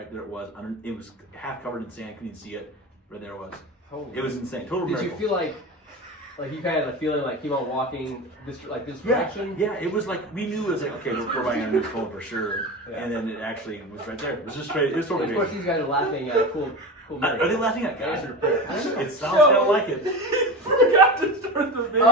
right there it was. It was half covered in sand, couldn't even see it. Right there it was. Holy. It was insane. Total miracle. Did you feel like you kind of had a feeling like keep on walking this direction? Yeah, it was like we knew it was like, okay, we're buying a new phone for sure. Yeah. And then it actually was right there. It was just straight. It was totally Of course, these guys are laughing at cool. Are they laughing at guys? It sounds kind of like it. Forgot to start the video.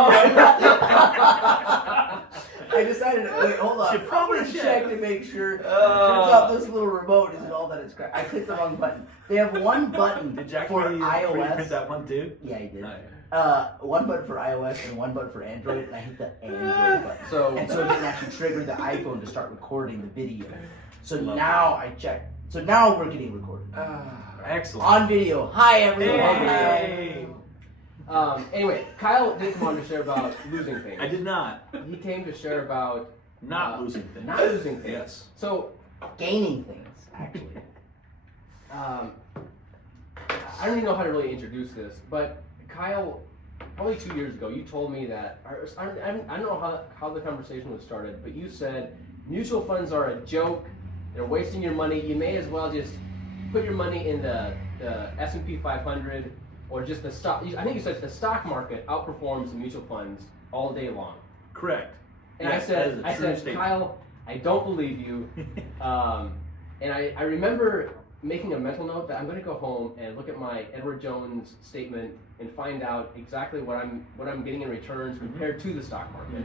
I decided to wait, hold on. Should probably check to make sure. Turns out this little remote isn't all that it's cracked. I clicked the wrong button. They have one button Did Jack for print iOS. that one too? Yeah, he did. Oh, yeah. One button for iOS and one button for Android, and I hit the Android button. So it didn't actually trigger the iPhone to start recording the video. So now I checked. So now we're getting recorded. Excellent. On video. Hi, everyone. Hey. Anyway, Kyle did come on to share about losing things. I did not. He came to share about Not losing things. Not losing things. Yes. So, Gaining things, actually. I don't even know how to really introduce this, but Kyle, probably 2 years ago, you told me that, I don't know how the conversation was started, but you said mutual funds are a joke, they're wasting your money, you may as well just put your money in the S&P 500 or just the stock. I think you said the stock market outperforms the mutual funds all day long. Correct. And yes, I said, Kyle, I don't believe you. And I remember making a mental note that I'm going to go home and look at my Edward Jones statement and find out exactly what I'm getting in returns compared to the stock market.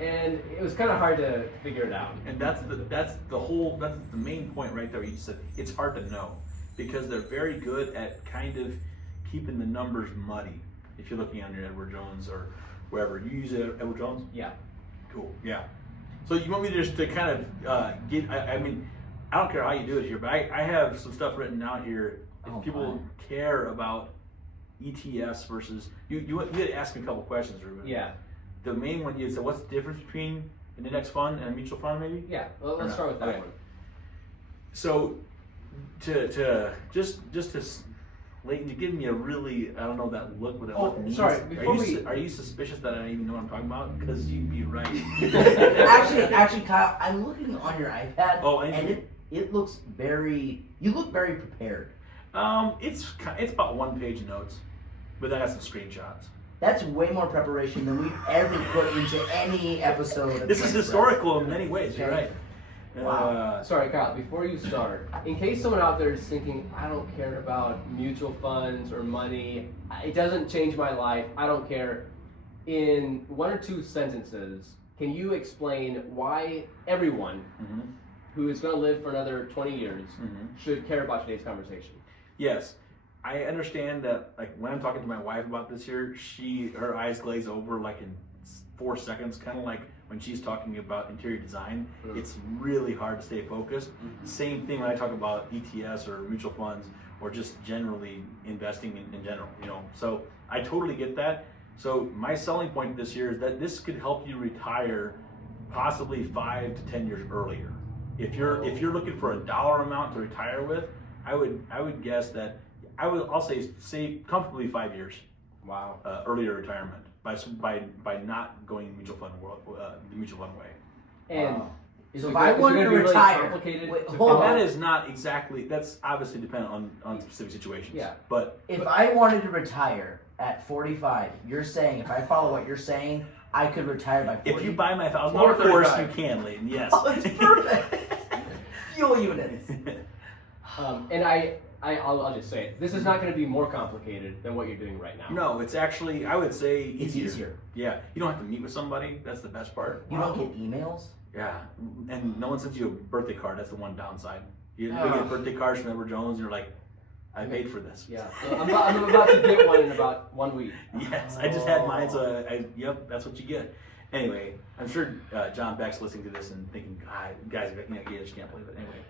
And it was kind of hard to figure it out. And that's the main point right there. You said it's hard to know because they're very good at kind of keeping the numbers muddy. If you're looking on your Edward Jones or wherever you use Edward Jones. Yeah. Cool. Yeah. So you want me just to kind of get? I mean, I don't care how you do it here, but I have some stuff written down here. If people care about ETFs versus you had to ask me a couple questions, Ruben. Yeah. The main one is what's the difference between an index fund and a mutual fund, maybe? Yeah. Well, let's start with that one. So, to just to Leighton, you give me a really, I don't know that look, what that look means. Sorry, are you suspicious that I don't even know what I'm talking about? Because you'd be right. actually, Kyle, I'm looking on your iPad, and it looks you look very prepared. It's about 1 page of notes, but then I got some screenshots. That's way more preparation than we've ever put into any episode. This is historical in many ways, you're right. Wow. Sorry, Kyle, before you start, in case someone out there is thinking, I don't care about mutual funds or money, it doesn't change my life, I don't care, in 1 or 2 sentences, can you explain why everyone who is going to live for another 20 years should care about today's conversation? Yes. I understand that, like, when I'm talking to my wife about this here, her eyes glaze over like in 4 seconds, kind of like when she's talking about interior design. It's really hard to stay focused. Same thing when I talk about ETFs or mutual funds or just generally investing in general, you know. So I totally get that. So my selling point this year is that this could help you retire possibly 5 to 10 years earlier. If you're looking for a dollar amount to retire with, I would guess that I'll say comfortably 5 years. Wow. Earlier retirement by not going mutual fund the mutual fund way. And so if I wanted to retire, that is not exactly. That's obviously dependent on specific situations. Yeah. But if I wanted to retire at 45, you're saying if I follow what you're saying, I could retire by 40. If you buy my $1,000 course, you can, Leighton. Yes. Oh, it's perfect. Fuel units. And I'll just say it. This is not going to be more complicated than what you're doing right now. No, it's actually, I would say, easier. It's easier. Yeah, you don't have to meet with somebody. That's the best part. You don't get emails? Yeah, and no one sends you a birthday card. That's the one downside. You get birthday cards from Edward Jones, and you're like, I paid for this. Yeah, I'm about to get one in about 1 week. Yes, I just had mine, so yep, that's what you get. Anyway, I'm sure John Beck's listening to this and thinking, guys, you just can't believe it. Anyway.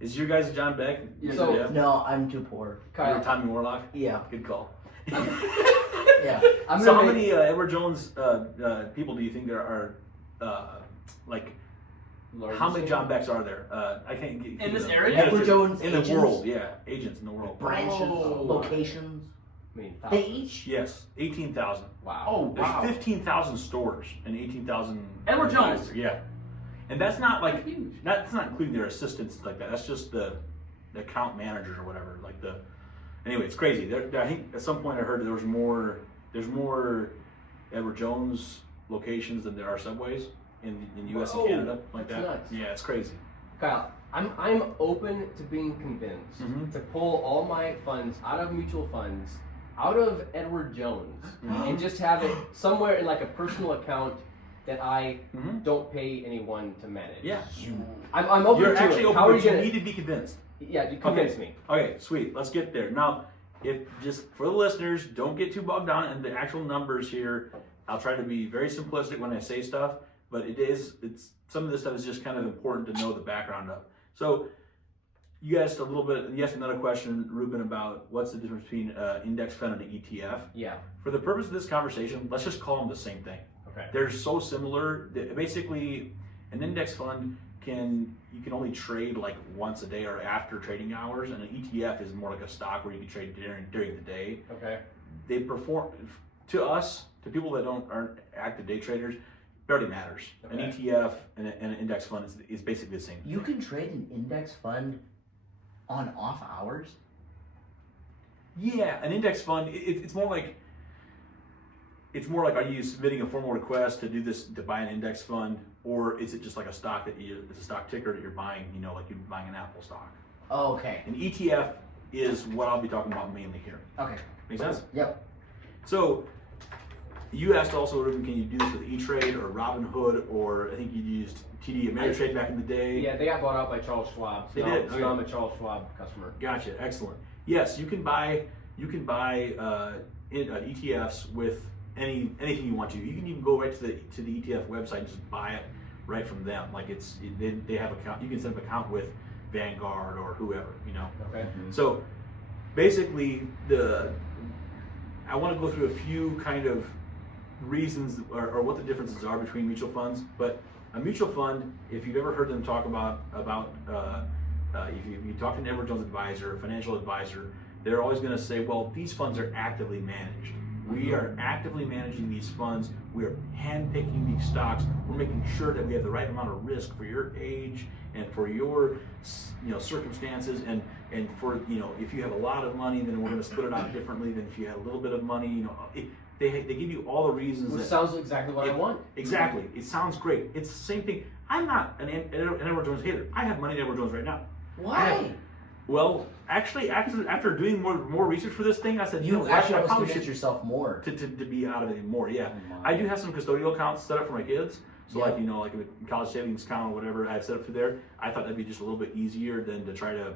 Is your guys John Beck? So, no, I'm too poor. You're Tommy Warlock? Yeah. Good call. Yeah. So how many Edward Jones people do you think there are, how many John Becks are there? I can't get in this area? Edward Jones in agents? the world, yeah. Agents in the world. Branches, locations. I mean, they each? Yes, 18,000. Wow. Oh, wow. There's 15,000 stores and 18,000. Edward Jones? Yeah. And that's not like, Huge. that's not including their assistants like that. That's just the account managers or whatever. Like anyway, it's crazy. I think at some point I heard there's more Edward Jones locations than there are Subways in U.S. and Canada, like that. Nuts. Yeah, it's crazy. Kyle, I'm open to being convinced to pull all my funds out of mutual funds, out of Edward Jones, and just have it somewhere in like a personal account that I don't pay anyone to manage. Yeah. I'm open You're to actually it. open, How are but you you gonna? need to be convinced. Yeah, you convince me. Okay, sweet. Let's get there. Now, if just for the listeners, don't get too bogged down in the actual numbers here. I'll try to be very simplistic when I say stuff, but it's some of this stuff is just kind of important to know the background of. So you asked another question, Ruben, about what's the difference between index fund and an ETF. Yeah. For the purpose of this conversation, let's just call them the same thing. Okay. They're so similar. Basically, an index fund you can only trade like once a day or after trading hours, and an ETF is more like a stock where you can trade during the day. Okay. They perform to us, to people that aren't active day traders, barely matters. Okay. An ETF and an index fund is basically the same thing. You can trade an index fund on off hours? Yeah, an index fund, it's more like are you submitting a formal request to do this, to buy an index fund, or is it just like a stock it's a stock ticker that you're buying, like you're buying an Apple stock? Oh, okay. An ETF is what I'll be talking about mainly here. Okay. Make sense? Yep. So you asked also, Ruben, can you do this with E-Trade or Robinhood, or I think you used TD Ameritrade back in the day? Yeah, they got bought out by Charles Schwab. So They did. So now I'm a Charles Schwab customer. Gotcha. Excellent. Yes, you can buy ETFs with anything you want to. You can even go right to the ETF website and just buy it right from them. Like they have account. You can set up an account with Vanguard or whoever. Okay. So basically, I want to go through a few kind of reasons or what the differences are between mutual funds. But a mutual fund, if you've ever heard them talk about if you talk to an Edward Jones advisor, a financial advisor, they're always going to say, well, these funds are actively managed. We are actively managing these funds. We are handpicking these stocks. We're making sure that we have the right amount of risk for your age and for your circumstances, and for if you have a lot of money, then we're going to split it out differently than if you had a little bit of money. They give you all the reasons. Which sounds exactly what I want. Exactly. It sounds great. It's the same thing. I'm not an Edward Jones hater. I have money in Edward Jones right now. Why? Well, actually, after doing more research for this thing, I said, You I actually almost probably convinced should yourself more. to be out of it more. Yeah, Oh my. I do have some custodial accounts set up for my kids. So Yeah. like a college savings account or whatever I have set up through there. I thought that'd be just a little bit easier than to try to.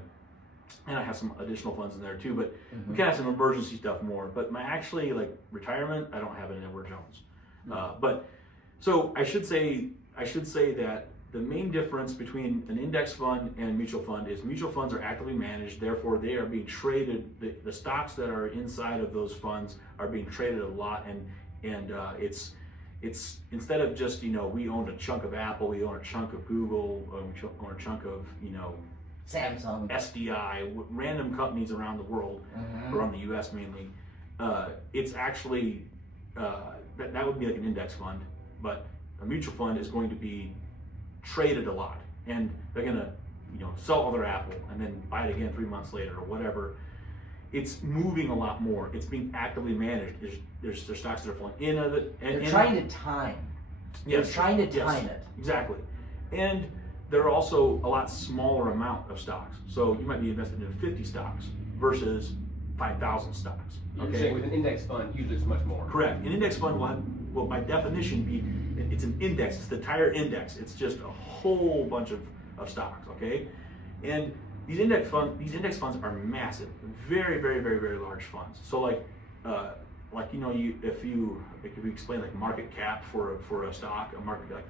And I have some additional funds in there too, but we can have some emergency stuff more. But my actually retirement, I don't have it in Edward Jones. But so I should say that the main difference between an index fund and a mutual fund is mutual funds are actively managed, therefore they are being traded. The stocks that are inside of those funds are being traded a lot, and it's instead of just we own a chunk of Apple, we own a chunk of Google, we own a chunk of Samsung. SDI, random companies around the world, around the U.S. mainly. It's actually that would be like an index fund, but a mutual fund is going to be traded a lot, and they're going to sell all their Apple and then buy it again 3 months later or whatever. It's moving a lot more. It's being actively managed. There's stocks that are flowing in of it. And They're trying to time. Yes, They're trying to time it. Exactly. And there are also a lot smaller amount of stocks. So you might be invested in 50 stocks versus 5,000 stocks. You're saying with an index fund, usually it's much more. Correct. An index fund will by definition it's an index. It's the entire index. It's just a whole bunch of stocks. Okay, and these index funds are massive, very, very, very, very large funds. So if you explain market cap for a stock, a market like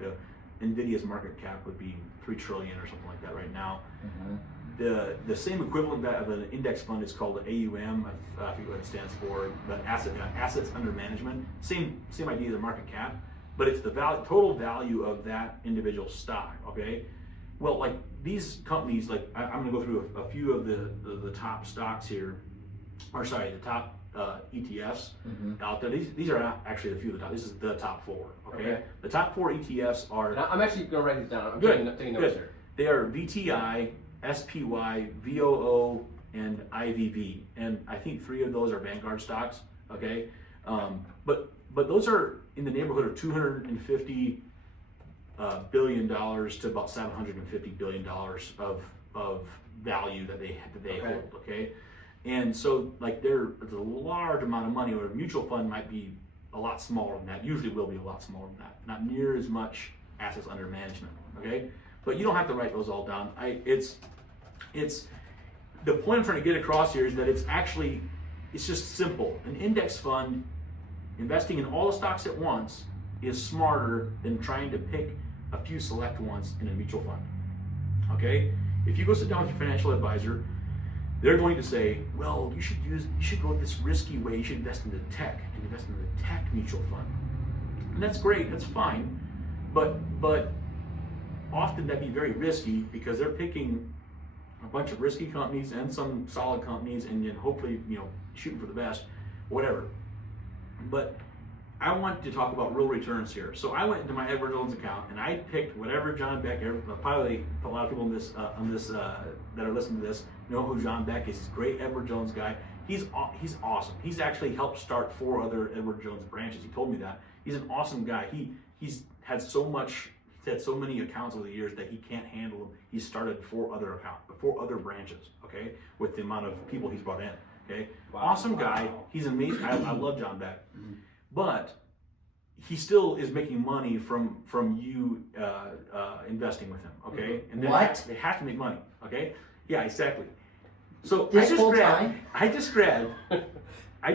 Nvidia's market cap would be 3 trillion or something like that right now. The same equivalent of an index fund is called AUM. I forget what it stands for, but assets under management. Same idea as a market cap, but it's the total value of that individual stock. Okay, well, these companies, I'm going to go through a few of the top stocks here, or sorry, the top ETFs out there. These are not actually a few of the top. This is the top 4. Okay. The top 4 ETFs are. And I'm actually going to write these down. I'm taking notes here. They are VTI, SPY, VOO, and IVV, and I think 3 of those are Vanguard stocks. Okay, but those are in the neighborhood of $250 billion to about $750 billion of value that they hold. Okay, and so like there's a large amount of money. Where a mutual fund might be a lot smaller than that. Usually will be a lot smaller than that. Not near as much assets under management. Okay, but you don't have to write those all down. It's the point I'm trying to get across here is that it's just simple. An index fund investing in all the stocks at once is smarter than trying to pick a few select ones in a mutual fund. Okay? If you go sit down with your financial advisor, they're going to say, well, you should go this risky way. You should invest in the tech and invest in the tech mutual fund. And that's great, that's fine. But often that'd be very risky because they're picking a bunch of risky companies and some solid companies, and then hopefully, shooting for the best, whatever. But I want to talk about real returns here. So I went into my Edward Jones account and I picked whatever John Beck. Probably a lot of people that are listening to this know who John Beck is. He's a great Edward Jones guy. He's awesome. He's actually helped start 4 other Edward Jones branches. He told me that. He's an awesome guy. He's had so many accounts over the years that he can't handle them. He started 4 other branches, okay, with the amount of people he's brought in, okay. Wow. Awesome guy. He's amazing. I love John Beck, but he still is making money from you investing with him, okay. And then they have to make money, okay. Yeah, exactly. So I just grabbed I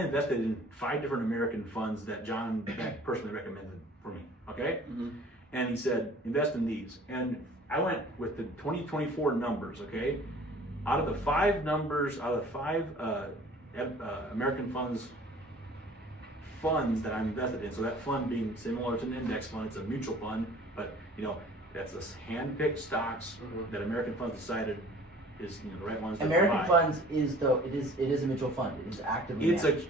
invested in 5 different American funds that John Beck personally recommended for me. Okay, and he said invest in these, and I went with the 2024 numbers. Okay, out of the 5 American funds that I'm invested in. So that fund being similar to an index fund, it's a mutual fund, but that's this hand-picked stocks that American funds decided is the right ones. American funds is it is a mutual fund. It is actively managed.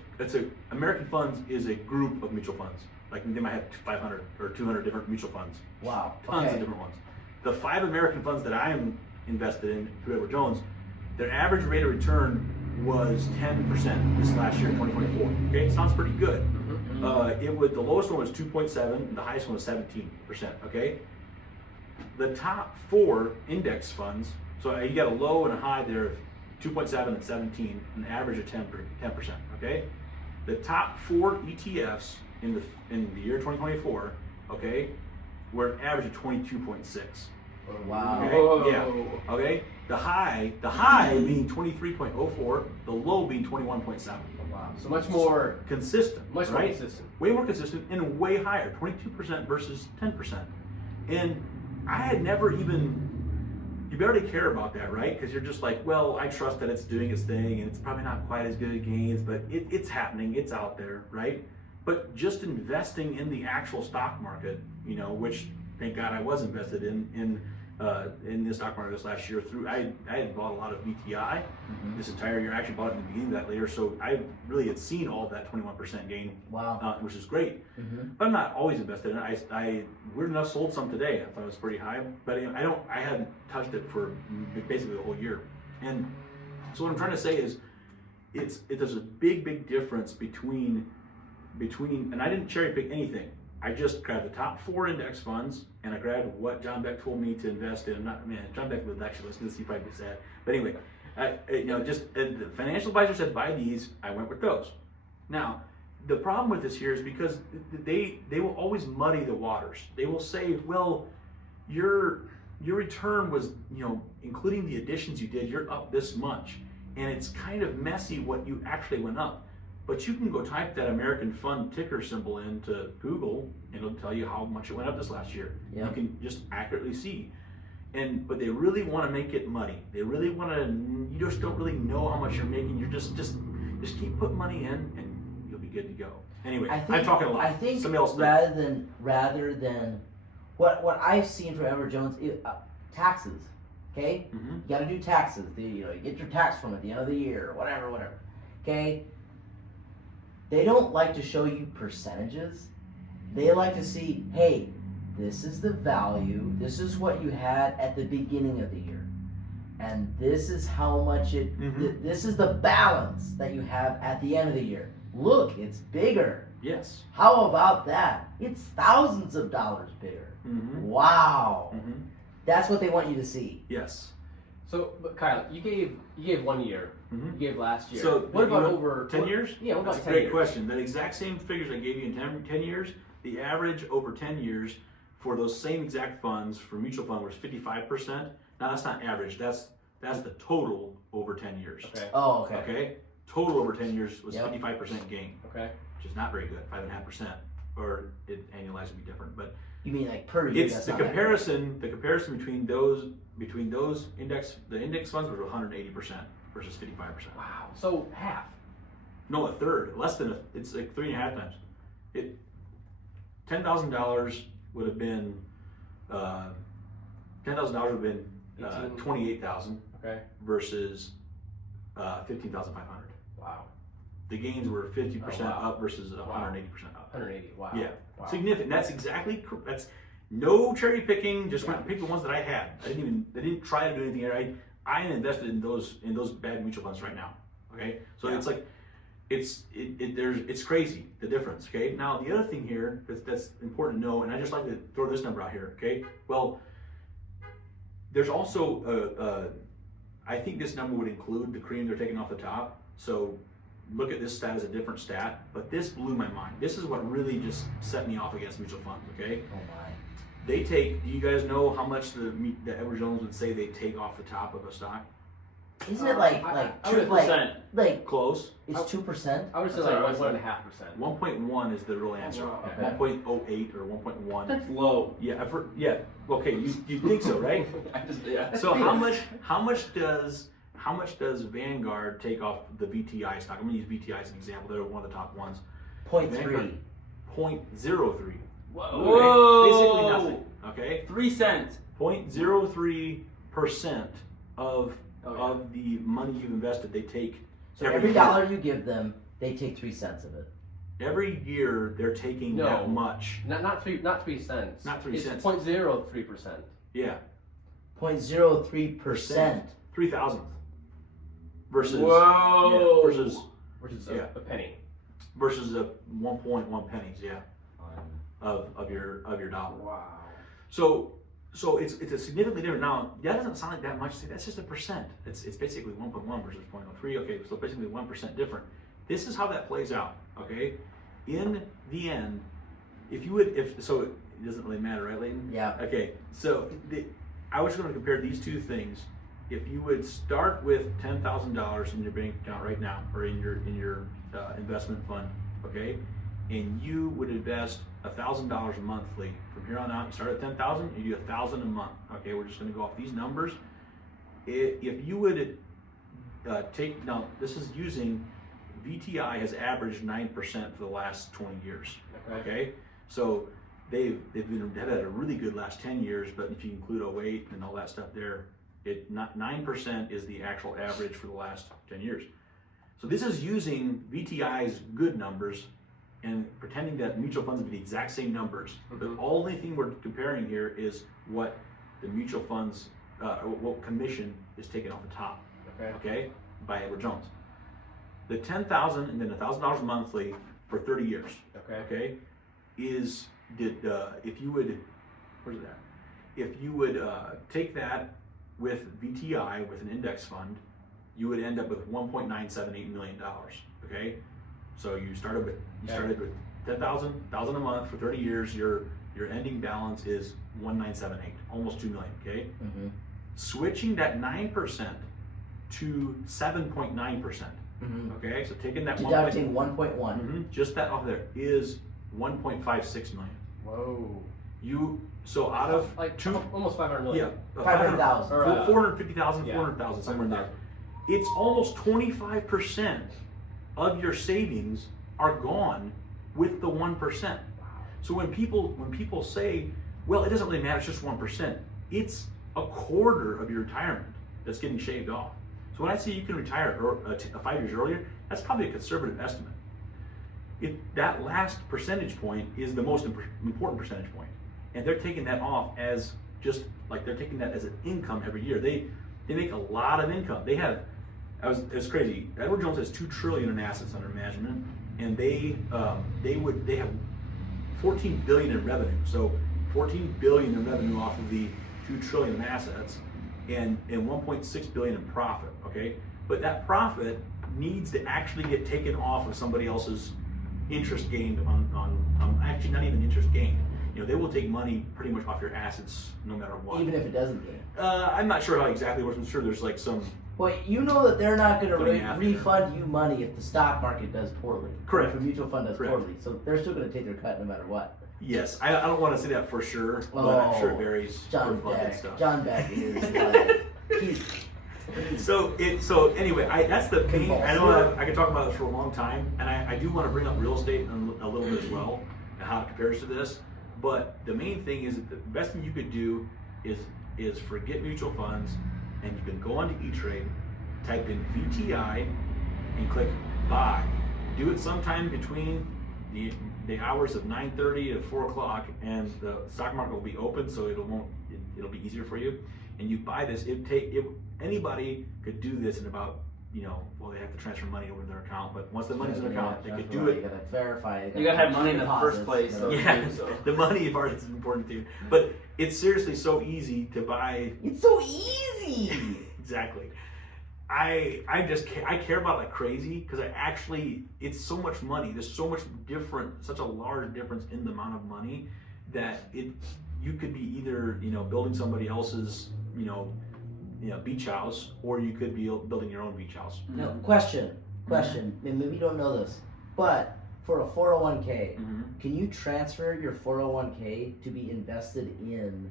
American funds is a group of mutual funds. Like they might have 500 or 200 different mutual funds. Wow. Tons of different ones. The 5 American funds that I am invested in through Edward Jones, their average rate of return was 10% this last year, 2024. Okay, sounds pretty good. The lowest one was 2.7, and the highest one was 17%. Okay, the top 4 index funds. So you got a low and a high there of 2.7 and 17, an average of 10%. Okay, the top 4 ETFs in the year 2024, okay, were an average of 22.6. Wow. Okay? Yeah. Okay. The high being 23.04, the low being 21.7. Wow. So much more consistent. Much right? more consistent. Way more consistent and way higher, 22% versus 10%. And I had never even. You barely care about that, right? Because you're just like, well, I trust that it's doing its thing, and it's probably not quite as good at gains, but it's happening, it's out there, right? But just investing in the actual stock market, which thank God I was invested in the stock market this last year. I had bought a lot of VTI this entire year. I actually bought it in the beginning of that later, so I really had seen all of that 21% gain. Wow, which is great. But I'm not always invested in it. I weird enough sold some today. I thought it was pretty high, but I hadn't touched it for basically the whole year. And so what I'm trying to say is, there's a big difference between, and I didn't cherry pick anything. I just grabbed the top 4 index funds, and I grabbed what John Beck told me to invest in. John Beck would actually listen to this, he'd probably be sad. But anyway, the financial advisor said buy these, I went with those. Now, the problem with this here is because they will always muddy the waters. They will say, well, your return was, including the additions you did, you're up this much. And it's kind of messy what you actually went up. But you can go type that American fund ticker symbol into Google, and it'll tell you how much it went up this last year. Yeah. You can just accurately see. But they really want to make it muddy. They really want to. You just don't really know how much you're making. You're just keep putting money in, and you'll be good to go. Anyway, I'm talking a lot. I think somebody else rather than what I've seen from Edward Jones, taxes. Okay, Mhm. you got to do taxes. You get your tax form at the end of the year, whatever. Okay, they don't like to show you percentages. They like to see, hey, this is the value. This is what you had at the beginning of the year, and this is how much it. Mhm. This is the balance that you have at the end of the year. Look, it's bigger. Yes. How about that? It's thousands of dollars bigger. Mhm. Wow. Mhm. That's what they want you to see. Yes. So, but Kyle, you gave 1 year. Mhm. You gave last year. So what about you know, over 10 years? Yeah, what about That's 10 a great years? question. The exact same figures I gave you in 10 years, the average over 10 years for those same exact funds for mutual fund was 55%. Now that's not average. That's the total over 10 years. Okay. Oh, okay. Okay. Total over 10 years was Yep. 55% gain, Okay. which is not very good. 5.5%, or it annualized would be different, but You mean like per year? it's that's the not that comparison. The comparison between those the index funds was 180% versus 55%. Wow. So half. No, a third, less than it's like 3.5 times. It $10,000 would have been $10,000 would have been 18. 28,000 Okay. versus 15,500. Wow. The gains were 50% Oh, wow. up versus 180% up. 180. Wow. Yeah, Wow. significant. That's exactly that's no cherry picking. Just went Yeah. and picked the ones that I had. I didn't try to do anything. I invested in those bad mutual funds right now. Okay, so Yeah. it's like it's crazy the difference. Okay, now the other thing here that's important to know, and I just like to throw this number out here. Okay, well, there's also I think this number would include the cream they're taking off the top. So look at this stat as a different stat, but this blew my mind. This is what really just set me off against mutual funds. Okay, Oh my. they take. Do you guys know how much the Edward Jones would say they take off the top of a stock? Isn't it like I two, would percent. like Close. it's 2%? I would say That's like what I was 1.5%. 1.1 is the real answer. Wow. Okay. 1.08 or 1.1. That's low. Yeah, yeah. Okay, you think so, right? Yeah. So how much does Vanguard take off the VTI stock? I'm going to use VTI as an example. They're one of the top ones. 0.3. 0.03. Whoa. Basically nothing. Okay. 3 cents. 0.03% of the money you've invested, they take. So every dollar you give them, they take 3 cents of it. Every year they're taking that much. Not 3 cents. Not 3 it's cents. 0.03%. Yeah. 0.03%. 3,000th versus Whoa. versus Which is Yeah. a penny. versus a 1.1 pennies, yeah, of your dollar. Wow. So it's a significantly different. Now that doesn't sound like that much. That's just a percent. It's basically 1.1 versus 0.03. Okay, so basically 1% different. This is how that plays out. Okay, in the end, if so, it doesn't really matter, right, Leighton? Yeah. Okay, so I was going to compare these two things. If you would start with $10,000 in your bank account right now, or in your investment fund, okay, and you would invest $1,000 monthly from here on out. You start at 10,000, you do 1,000 a month. Okay, we're just going to go off these numbers. If you would take now, this is using VTI has averaged 9% for the last 20 years. Okay, so they've had a really good last 10 years, but if you include 08 and all that stuff there, 9% is the actual average for the last 10 years. So this is using VTI's good numbers and pretending that mutual funds would be the exact same numbers. The only thing we're comparing here is what the mutual funds, what commission is taken off the top. Okay, by Edward Jones. The 10,000 and then $1,000 monthly for 30 years. Okay, if you would, where's it at? If you would take that with VTI with an index fund, you would end up with $1.978 million. Okay, so you started with 10,000 a month for 30 years. Your ending balance is 1,978, almost 2 million. Okay, switching that 9% to 7.9%. Okay, so taking that deducting 1.1. Just that off there is 1.56 million. Whoa. So out of like almost 500 million. Yeah, 500,000. 450,000, yeah, 400,000, somewhere in there. It's almost 25% of your savings are gone with the 1%. So when people say, well, it doesn't really matter, it's just 1%. It's a quarter of your retirement that's getting shaved off. So when I say you can retire 5 years earlier, that's probably a conservative estimate. That last percentage point is the most important percentage point, and they're taking that off as just like they're taking that as an income every year. They make a lot of income. They have, it's crazy. Edward Jones has $2 trillion in assets under management, and they have 14 billion in revenue. So 14 billion in revenue off of the 2 trillion in assets, and 1.6 billion in profit. Okay, but that profit needs to actually get taken off of somebody else's interest gained on actually not even interest gained. You know, they will take money pretty much off your assets no matter what. Even if it doesn't gain. I'm not sure how exactly it works. I'm sure there's like some. Well, you know that they're not going Putting to after. refund you money if the stock market does poorly. Correct. Or if a mutual fund does Correct. poorly. So they're still going to take their cut no matter what. Yes, I don't want to say that for sure, but I'm sure it varies John per fund and Beck. stuff. John Beck is like, he's So anyway, that's the main. I know Convulsed. I could talk about this for a long time, and I do want to bring up real estate a little bit as well and how it compares to this. But the main thing is that the best thing you could do is forget mutual funds, and you can go onto E-Trade, type in VTI, and click buy. Do it sometime between the hours of 9:30 to 4 o'clock, and the stock market will be open, so it'll be easier for you. And you buy this. Anybody could do this in about, well, they have to transfer money over to their account, but once the money's in their account, they could do You it. got to verify. You gotta have money in the first deposits, place, though. Yeah, So. the money part is important too. But it's seriously so easy to buy. It's so easy. Exactly. I care about it like crazy because it's so much money. There's so much such a large difference in the amount of money that you could be either building somebody else's beach house, or you could be building your own beach house. No, question. Maybe you don't know this, but for a 401k, can you transfer your 401k to be invested in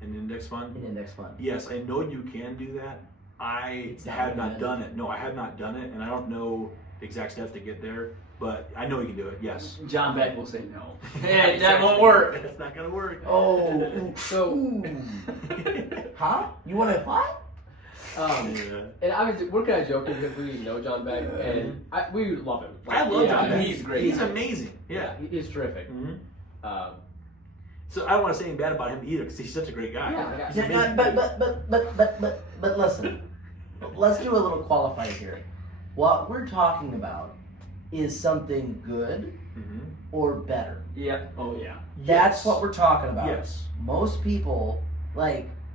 An index fund? an index fund? Yes, I know you can do that. I It's not have not recommended. done it. No, I have not done it, and I don't know the exact steps to get there, but I know you can do it. Yes. John Beck will say no. Yeah, that won't work. That's not gonna work. Oh, So, huh? You want to what? Yeah. and obviously we're kind of joking because we know John Beck, and we love him. I love John Beck. He's great. He's amazing. Yeah. He's terrific. Mhm. Um, So I don't want to say anything bad about him either, because he's such a great guy. Yeah. He's Yeah, amazing. but listen. Let's do a little qualifying here. What we're talking about is something good Mhm. or better. Yep. Oh yeah. That's Yes. what we're talking about. Yes. Most people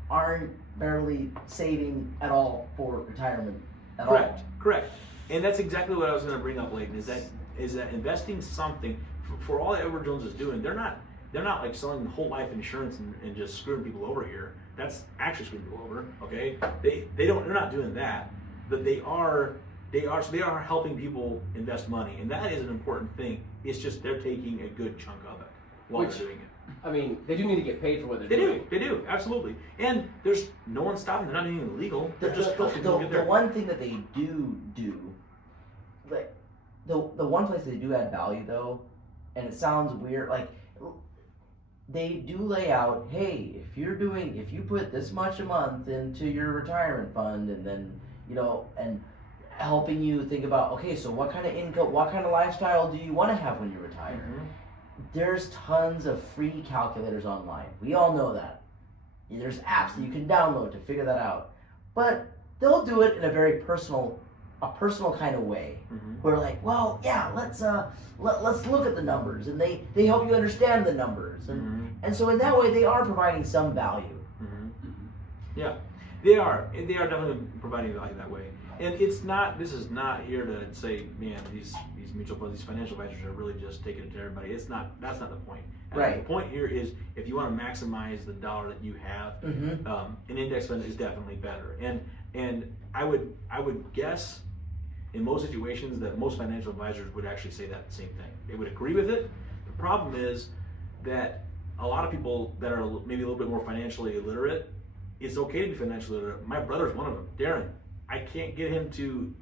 aren't barely saving at all for retirement at Correct. all. Correct. And that's exactly what I was going to bring up, Leighton. Is that investing something for all that Edward Jones is doing? They're not like selling whole life insurance and just screwing people over here. That's actually screwing people over. Okay. They're not doing that, but they are helping people invest money, and that is an important thing. It's just they're taking a good chunk of it while Which- they're doing it. I mean, they do need to get paid for what they're They doing. do, absolutely. And there's no one stopping them. They're not anything illegal. They're just helping people get The there. one thing that they do, like the one place they do add value though, and it sounds weird, they do lay out, hey, if you put this much a month into your retirement fund, and then and helping you think about, okay, so what kind of income, what kind of lifestyle do you want to have when you retire? Mhm. There's tons of free calculators online. We all know that. There's apps that you can download to figure that out. But they'll do it in a very personal kind of way. Mhm. Where let's look at the numbers, and they help you understand the numbers. And so in that way they are providing some value. Mhm. Yeah, they are. They are definitely providing value that way. And this is not here to say, man, these mutual funds, these financial advisors are really just taking it to everybody. That's not the point. Right. The point here is if you want to maximize the dollar that you have, an index fund is definitely better. And I would guess in most situations that most financial advisors would actually say that same thing. They would agree with it. The problem is that a lot of people that are maybe a little bit more financially illiterate, it's okay to be financially illiterate. My brother's one of them, Darren. I can't get him to,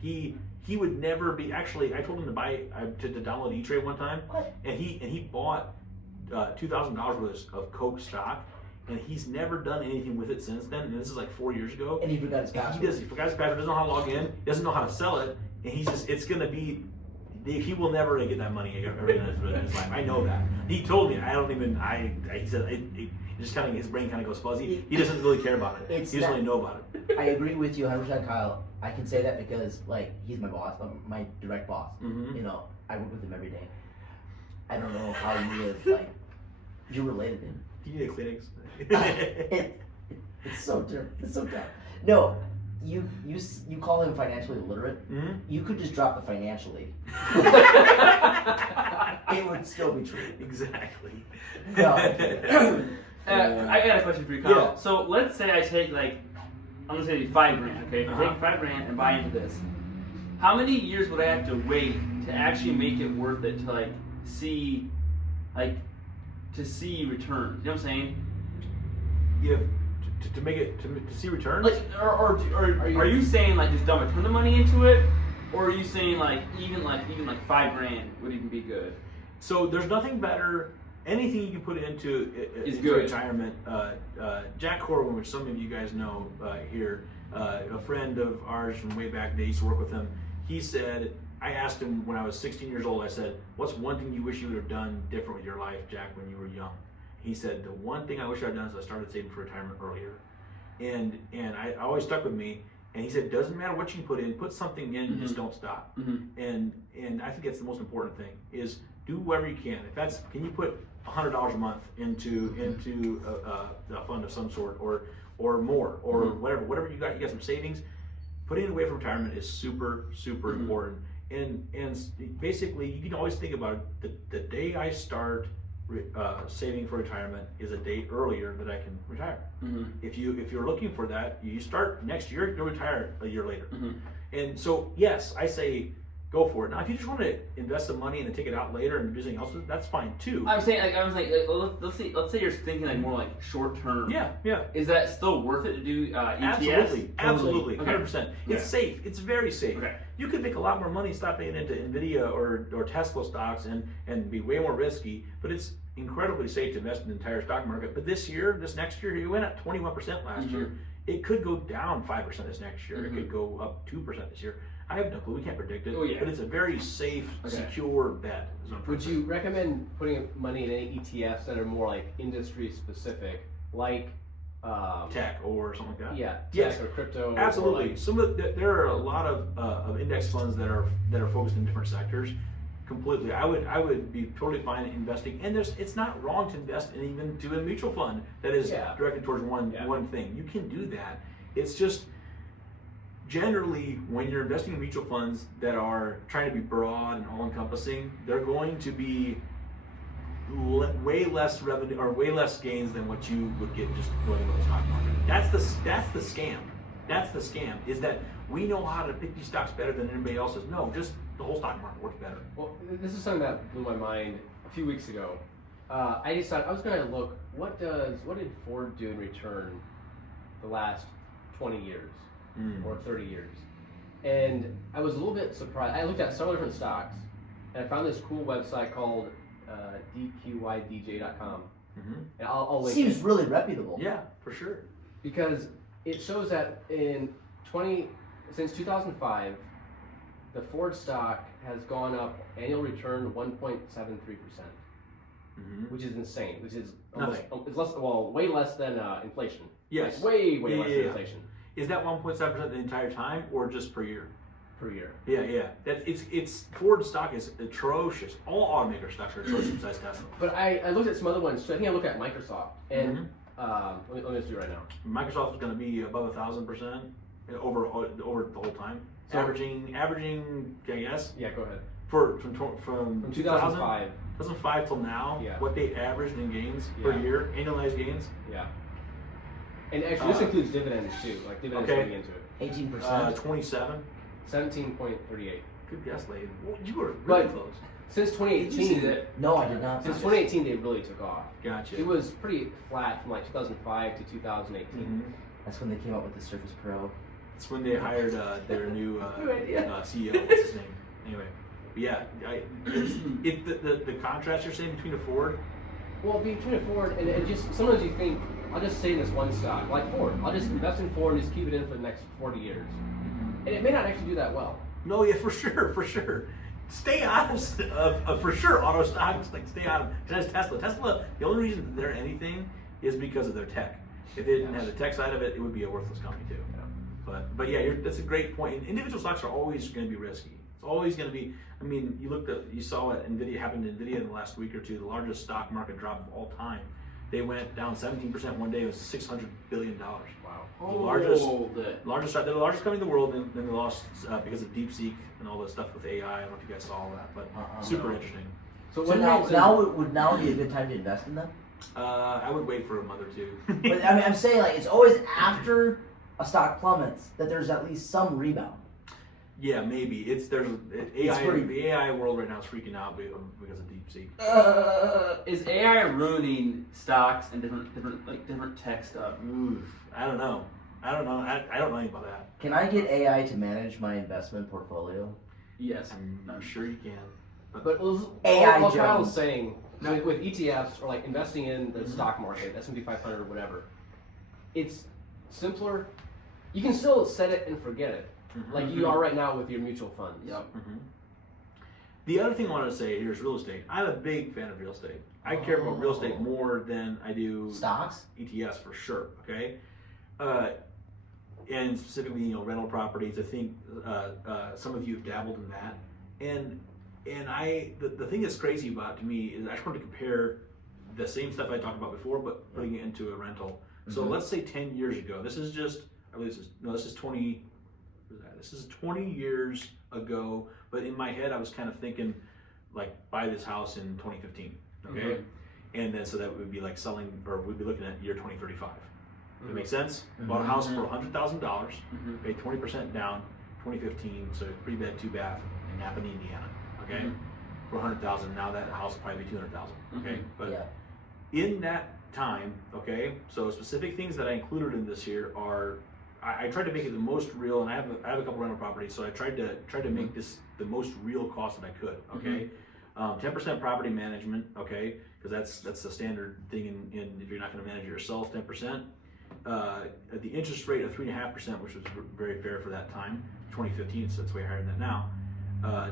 he would never be, actually, I told him to download E-Trade one time, What? and he bought $2,000 worth of Coke stock, and he's never done anything with it since then. And this is like 4 years ago. And he forgot his password. He forgot his password. Doesn't know how to log in. Doesn't know how to sell it. And he's just. It's gonna be. He will never get that money ever in his life. I know that. He told me. I don't even. He said it just kind of his brain kind of goes fuzzy. He doesn't really care about it. He doesn't really know about it. I agree with you 100%, Kyle. I can say that because like he's my boss, my direct boss. Mm-hmm. You know, I work with him every day. I don't know how you live. Like you're related to him. Do you need a Kleenex? It's so tough. It's so tough. No, you call him financially illiterate. Mm-hmm. You could just drop the financially. It would still be true. Exactly. No. I got a question for you, Kyle. Yeah. So let's say I take I'm gonna say $5,000. Okay, if I Uh-huh. take $5,000 and buy into this, how many years would I have to wait to actually make it worth it to see returns? You know what I'm saying? Yeah. To make it to see returns. Are you saying just dump a ton of money into it, or are you saying even $5,000 would even be good? So there's nothing better. Anything you can put into good. retirement. Jack Corwin, which some of you guys know here, a friend of ours from way back, they used to work with him. He said, I asked him when I was 16 years old, I said, what's one thing you wish you would have done different with your life, Jack, when you were young? He said, the one thing I wish I'd done is I started saving for retirement earlier. And I always stuck with me. And he said, doesn't matter what you put something in, just don't stop. Mm-hmm. And I think that's the most important thing is do whatever you can. Can you put $100 a month into a fund of some sort or more or whatever you got some savings. Putting it away for retirement is super important. And basically you can always think about it, the day I start saving for retirement is a day earlier that I can retire. Mm-hmm. If you're looking for that, you start next year, you'll retire a year later. Mm-hmm. And so yes, I say go for it. Now, if you just want to invest some money and then take it out later and do something else, that's fine too. I was saying, let's say you're thinking more short term. Yeah. Is that still worth it to do ETFs? Absolutely, Okay. 100%. It's safe. It's very safe. Okay. You could make a lot more money stopping into Nvidia or Tesla stocks and be way more risky, but it's incredibly safe to invest in the entire stock market. But this next year, you went up 21% last year. It could go down 5% this next year. It could go up 2% this year. I have no clue. We can't predict it. Oh, yeah. But it's a very safe, secure bet. Would you recommend putting money in any ETFs that are more industry specific, tech or something like that? Yeah, tech Yes. or crypto. Absolutely. There are a lot of index funds that are focused in different sectors. Completely, I would be totally fine investing, and it's not wrong to invest in even to a mutual fund that is directed towards one thing. You can do that. It's just generally when you're investing in mutual funds that are trying to be broad and all-encompassing, they're going to be way less revenue or way less gains than what you would get just going into the stock market. That's the scam. That's the scam. Is that we know how to pick these stocks better than anybody else does. No, just the whole stock market works better. Well, this is something that blew my mind a few weeks ago. I decided I was going to look what did Ford do in return the last 20 years or 30 years, and I was a little bit surprised. I looked at several different stocks, and I found this cool website called dqydj.com. And I'll link Seems it. really reputable. Yeah, for sure. Because it shows that since 2005, the Ford stock has gone up annual return 1.73%, which is insane. Which is way less than inflation. Yes, way less than inflation. Is that 1.7% the entire time or just per year? Per year. Yeah. It's Ford stock is atrocious. All automaker stocks are atrocious besides Tesla. But I looked at some other ones. So I think I looked at Microsoft, and let me just do it right now. Microsoft is going to be above 1,000% over the whole time. So, averaging, I guess. Yeah, go ahead. From 2005. 2005 till now, what they averaged in gains per year, annualized gains. Yeah. And actually, this includes dividends too, dividends coming into it. 18%. 27. 17.38. Good guess, Lane. Well, you were really But close. Since 2018, No, I did not. Since 2018, they really took off. Gotcha. It was pretty flat from 2005 to 2018. That's when they came up with the Surface Pro. That's when they hired their new CEO. What's his name? Anyway, but yeah, the contrast you're saying between a Ford. Well, between a Ford and just sometimes you think I'll just stay in this one stock, like Ford. I'll just invest in Ford and just keep it in for the next 40 years. And it may not actually do that well. No, yeah, for sure. Stay out of for sure auto stocks. Like stay out of Tesla. Tesla. The only reason that they're anything is because of their tech. If they didn't have the tech side of it, it would be a worthless company too. Yeah. But yeah, that's a great point. Individual stocks are always going to be risky. It's always going to be. I mean, you saw what Nvidia happened to Nvidia in the last week or two. The largest stock market drop of all time. They went down 17% one day. It was $600 billion. Wow. The largest stock. They're the largest company in the world, and then they lost because of DeepSeek and all the stuff with AI. I don't know if you guys saw all that, but super interesting. So now would be a good time to invest in them? I would wait for a month or two. But I mean, I'm saying like it's always after a stock plummets that there's at least some rebound. Yeah, maybe the AI world right now is freaking out because of DeepSeek. Is AI ruining stocks and different tech stuff? Oof, I don't know. I don't know anything about that. Can I get AI to manage my investment portfolio? Yes, I'm sure you can. But AI what Kyle Jones. was saying, with ETFs or like investing in the stock market, S&P 500 or whatever, it's simpler. You can still set it and forget it, like you are right now with your mutual funds. Yep. The other thing I wanted to say here is real estate. I'm a big fan of real estate. I care about real estate more than I do Stocks? ETFs for sure. Okay, and specifically, rental properties. I think some of you have dabbled in that, and the thing that's crazy about to me is I just want to compare the same stuff I talked about before, but putting it into a rental. So let's say 10 years ago. This is 20. This is 20 years ago. But in my head, I was kind of thinking, like, buy this house in 2015. Okay, and then so that would be like selling, or we'd be looking at year 2035. Does that make sense? Bought a house for $100,000, paid 20% down, 2015. So 3-bed, 2-bath in Napa, Indiana. Okay, for $100,000. Now that house will probably be $200,000. Okay, but in that time, okay, so specific things that I included in this here are, I tried to make it the most real, and I have a couple rental properties, so I tried to make this the most real cost that I could. Okay, 10% property management. Okay, because that's the standard thing in if you're not going to manage it yourself. 10%. At the interest rate of 3.5%, which was very fair for that time, 2015, so it's way higher than that now.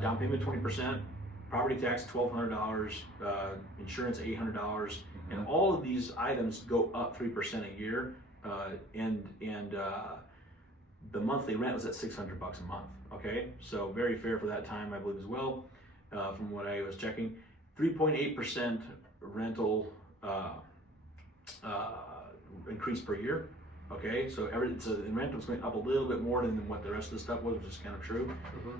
Down payment 20%, property tax $1,200, insurance $800, and all of these items go up 3% a year, and the monthly rent was at $600 a month. Okay, so very fair for that time, I believe as well, from what I was checking. 3.8% rental increase per year. Okay, so the rent was going up a little bit more than what the rest of the stuff was, which is kind of true.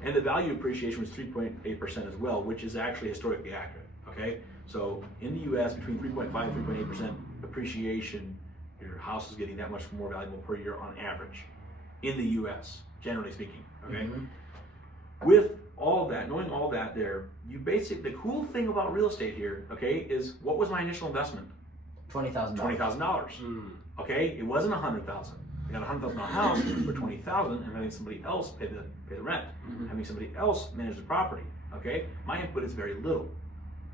And the value appreciation was 3.8% as well, which is actually historically accurate. Okay, so in the U.S., between 3.5 and 3.8% appreciation, your house is getting that much more valuable per year on average in the U.S., generally speaking. Okay, with all that, knowing all that, the cool thing about real estate here, okay, is what was my initial investment? $20,000. $20,000. Okay, it wasn't $100,000. I got a $100,000 house for $20,000, and having somebody else pay the rent, having somebody else manage the property. Okay, my input is very little.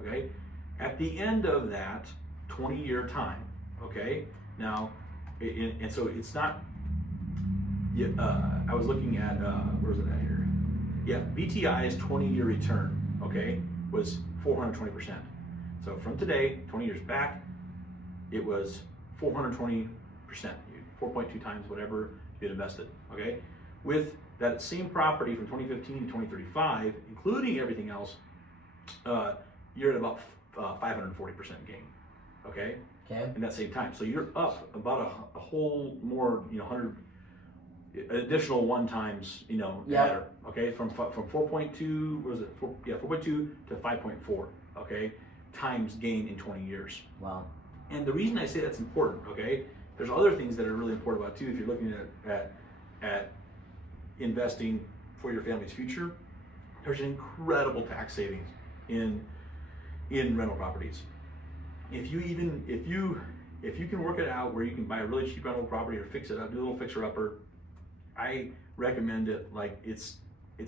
Okay, at the end of that 20-year time. Okay, now, and so it's not. Yeah, I was looking at where is it at here? Yeah, BTI's 20-year return. Okay, was 420%. So from today, 20 years back, it was 420%, 4.2 times whatever you had invested. Okay, with that same property from 2015 to 2035, including everything else, you're at about 540% gain. Okay, in that same time, so you're up about a whole more 100 additional 1 times matter. Okay, from 4.2 what was it 4.2 to 5.4. Okay, times gain in 20 years. Wow. And the reason I say that's important, okay, there's other things that are really important about it too. If you're looking at investing for your family's future, there's incredible tax savings in rental properties. If you can work it out where you can buy a really cheap rental property or fix it up, do a little fixer-upper, I recommend it. Like it's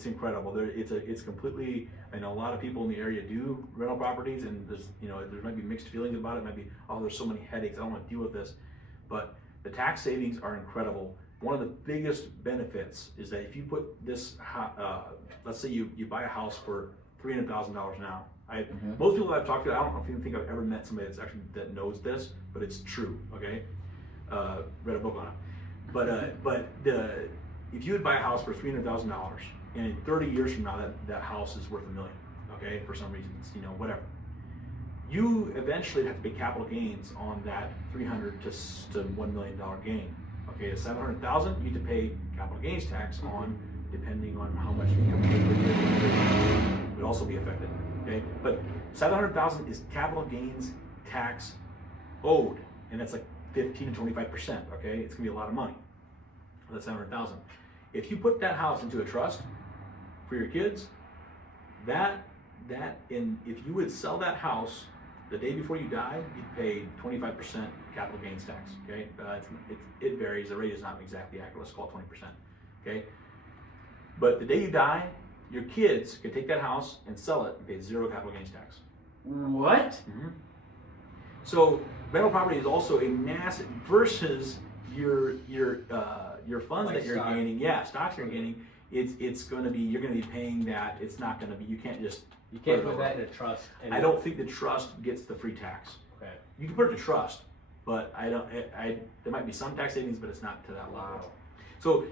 incredible. It's completely. I know a lot of people in the area do rental properties, and there might be mixed feelings about it. It might be, oh, there's so many headaches. I don't want to deal with this. but the tax savings are incredible. One of the biggest benefits is that if you put this, let's say you buy a house for $300,000 now. Most people I've talked to, I don't think I've ever met somebody that knows this, but it's true. Okay, read a book on it. But if you would buy a house for $300,000, and in 30 years from now that house is worth $1 million, okay, for some reason, it's, whatever. You eventually have to pay capital gains on that $300,000 to $1 million gain. Okay, at $700,000, you have to pay capital gains tax on, depending on how much income you would also be affected. Okay, but $700,000 is capital gains tax owed, and that's like 15 to 25%. Okay, it's gonna be a lot of money. That's $700,000. If you put that house into a trust for your kids, if you would sell that house the day before you die, you'd pay 25% capital gains tax. Okay, it varies. The rate is not exactly accurate. Let's call it 20%. Okay, but the day you die, your kids can take that house and sell it and pay 0 capital gains tax. What? Mm-hmm. So rental property is also a massive versus your funds that you're gaining. Yeah, stocks you're gaining. It's going to be, you're going to be paying that. It's not going to be. You can't put that in a trust. I don't think the trust gets the free tax. Okay. You can put it in a trust, but there might be some tax savings, but it's not to that level. Wow. So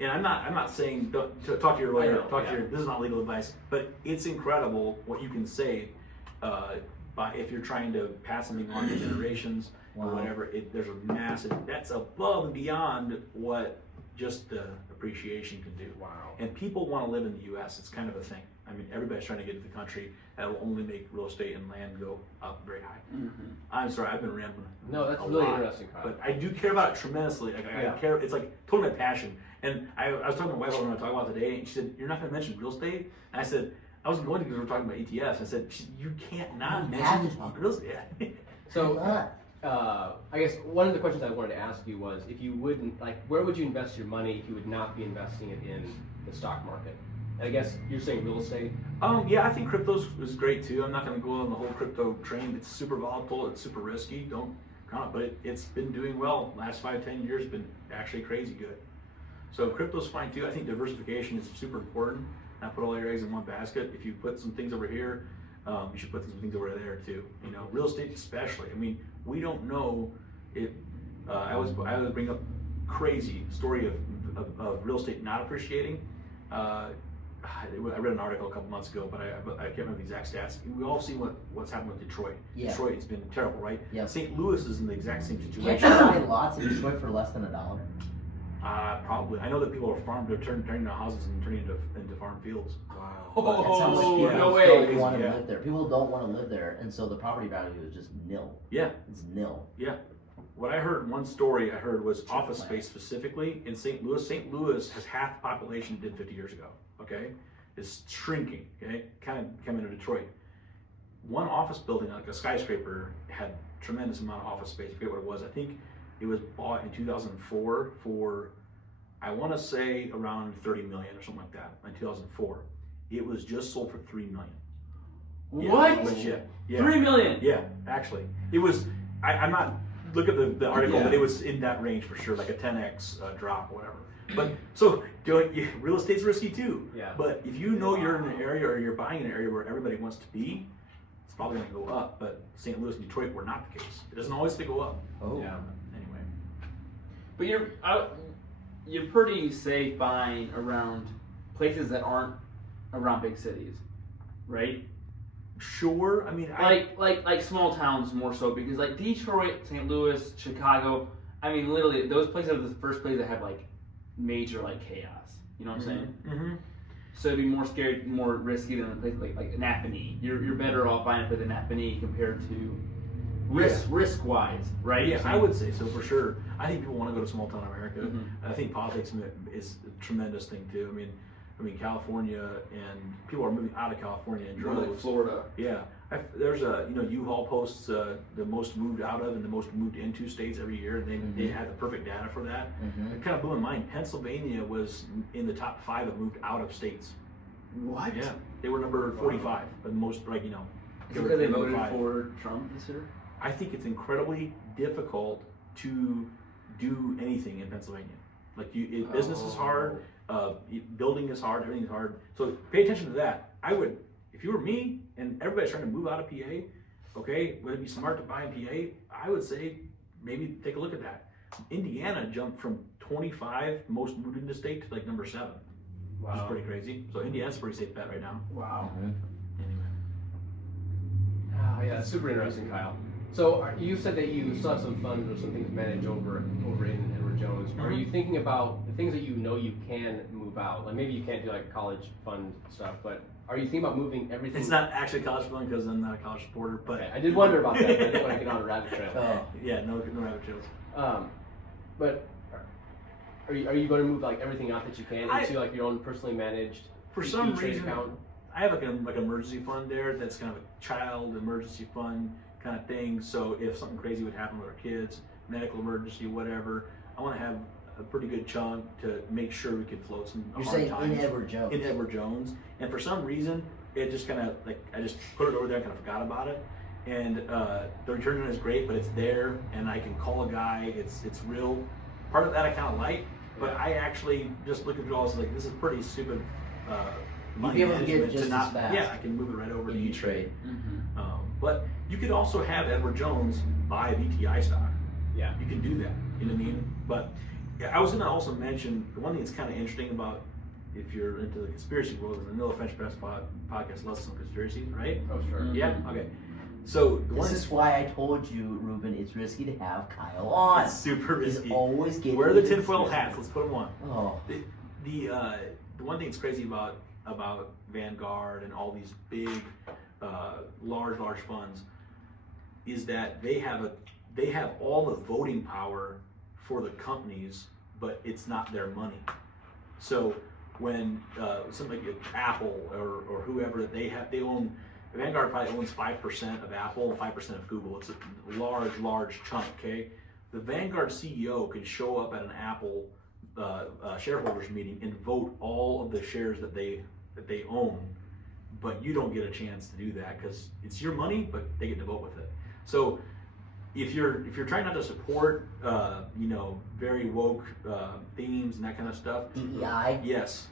and I'm not saying to talk to your lawyer. This is not legal advice, but it's incredible what you can save if you're trying to pass something on to generations or whatever. There's a massive. That's above and beyond what just the appreciation can do. Wow. And people want to live in the U.S. It's kind of a thing. I mean, everybody's trying to get to the country. That will only make real estate and land go up very high. Mm-hmm. I'm sorry, I've been rambling. No, that's really interesting, Kyle. But I do care about it tremendously. Like, I care. It's like totally my passion. And I was talking to my wife about what I'm talking about today, and she said, "You're not going to mention real estate?" And I said, "I wasn't going to because we're talking about ETFs." I said, "You can't not mention real estate." So, I guess one of the questions I wanted to ask you was, if you wouldn't, where would you invest your money if you would not be investing it in the stock market? And I guess you're saying real estate? Yeah, I think crypto is great too. I'm not going to go on the whole crypto train. It's super volatile. It's super risky. Don't count it, but it's been doing well. The last 5-10 years been actually crazy good. So crypto's fine too. I think diversification is super important. Not put all your eggs in one basket. If you put some things over here, you should put some things over there too. Real estate especially. I mean, we don't know if I always bring up crazy story of real estate not appreciating. I read an article a couple months ago, but I can't remember the exact stats. We all see what's happened with Detroit. Yeah. Detroit, it's been terrible, right? Yeah. St. Louis is in the exact same situation. Can't you buy lots in Detroit for less than $1? Probably. I know that people are they're turning their houses and turning into farm fields. Wow. That's how much people no way. don't want to live there. People don't want to live there, and so the property value is just nil. Yeah. It's nil. Yeah. What I heard, one story I heard was office space specifically in St. Louis. St. Louis has half the population it did 50 years ago. Okay, it's shrinking. Okay, kind of coming to Detroit. One office building, like a skyscraper, had tremendous amount of office space. I forget what it was. I think it was bought in 2004 for, I want to say around 30 million or something like that. In 2004, it was just sold for 3 million. What? Yeah. 3 million. Yeah, actually, it was. I'm not. Look at the article, but it was in that range for sure, like a 10x drop, or whatever. But so real estate's risky too. Yeah. But if you know you're in an area or you're buying an area where everybody wants to be, it's probably going to go up. But St. Louis and Detroit were not the case. It doesn't always go up. Oh. Yeah. Anyway. But you're pretty safe buying around places that aren't around big cities, right? Sure. I mean, like small towns more so, because like Detroit, St. Louis, Chicago. I mean, literally, those places are the first places that have like major like chaos. You know what I'm saying? Mm-hmm. So it'd be more scary, more risky than a place like Napanee. You're better off buying a place in Napanee compared to risk wise, right? Yeah, I would say so for sure. I think people want to go to small town America. Mm-hmm. I think politics is a tremendous thing too. I mean, California, and people are moving out of California in droves. Like Florida. Yeah, there's U-Haul posts the most moved out of and the most moved into states every year. And they had the perfect data for that. It kind of blew my mind. Pennsylvania was in the top 5 of moved out of states. What? Yeah, they were number 45, but most Is it because they voted for Trump this year? I think it's incredibly difficult to do anything in Pennsylvania. Like business is hard, building is hard, everything is hard. So pay attention to that. I would, if you were me and everybody's trying to move out of PA, okay, would it be smart to buy in PA? I would say maybe take a look at that. Indiana jumped from 25 most moved into state to like number 7, which is pretty crazy. So Indiana's a pretty safe bet right now. Wow. Anyway. Oh, yeah, that's super interesting, Kyle. So you said that you still have some funds or some things managed over in Edward Jones. Are you thinking about the things that you know you can move out? Like maybe you can't do like college fund stuff, but are you thinking about moving everything? It's not actually college fund because I'm not a college supporter, but okay, I did wonder about that. But I didn't want to get on a rabbit trail. Oh. Yeah, no rabbit trails. But are you going to move like everything out that you can into like your own personally managed For some trade reason, account? I have like an emergency fund there that's kind of a child emergency fund kind of thing. So if something crazy would happen with our kids, medical emergency, whatever, I want to have a pretty good chunk to make sure we can float some You're hard saying times. in Edward Jones. In Edward Jones. And for some reason, it just kind of like, I just put it over there and kind of forgot about it. And the return on it is great, but it's there and I can call a guy. It's real. Part of that I kind of like, but I actually just look at it all as like, this is pretty stupid money be able to get management just to not, as fast. yeah, I can move it right over to E-Trade. E-Trade. Mm-hmm. But you could also have Edward Jones buy VTI stock. Yeah. You can do that, you know what I mean? But yeah, I was gonna also mention, the one thing that's kind of interesting about if you're into the conspiracy world is the No French Press podcast loves some conspiracy, right? Oh, sure. Yeah, okay. So the one This is why I told you, Ruben, it's risky to have Kyle on. it's super He's risky. always getting Wear the into tinfoil conspiracy. hats, let's put them on. Oh. The one thing that's crazy about Vanguard and all these big, large funds is that they have all the voting power for the companies, but it's not their money. So when something like Apple or whoever they own, Vanguard probably owns 5% of Apple and 5% of Google. It's a large chunk. Okay, the Vanguard CEO can show up at an Apple shareholders meeting and vote all of the shares that they own, but you don't get a chance to do that because it's your money, but they get to vote with it. So if you're trying not to support very woke themes and that kind of stuff, DEI. yes,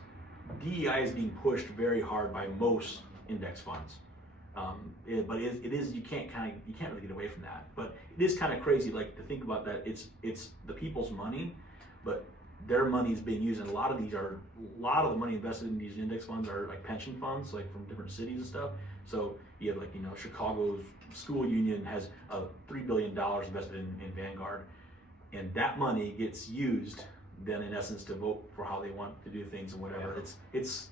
DEI is being pushed very hard by most index funds. But it is you can't really get away from that. But it is kind of crazy, like to think about that. It's the people's money, but their money is being used, and a lot of the money invested in these index funds are like pension funds, like from different cities and stuff. So you have Chicago's school union has $3 billion invested in Vanguard, and that money gets used then in essence to vote for how they want to do things and whatever. Yeah. It's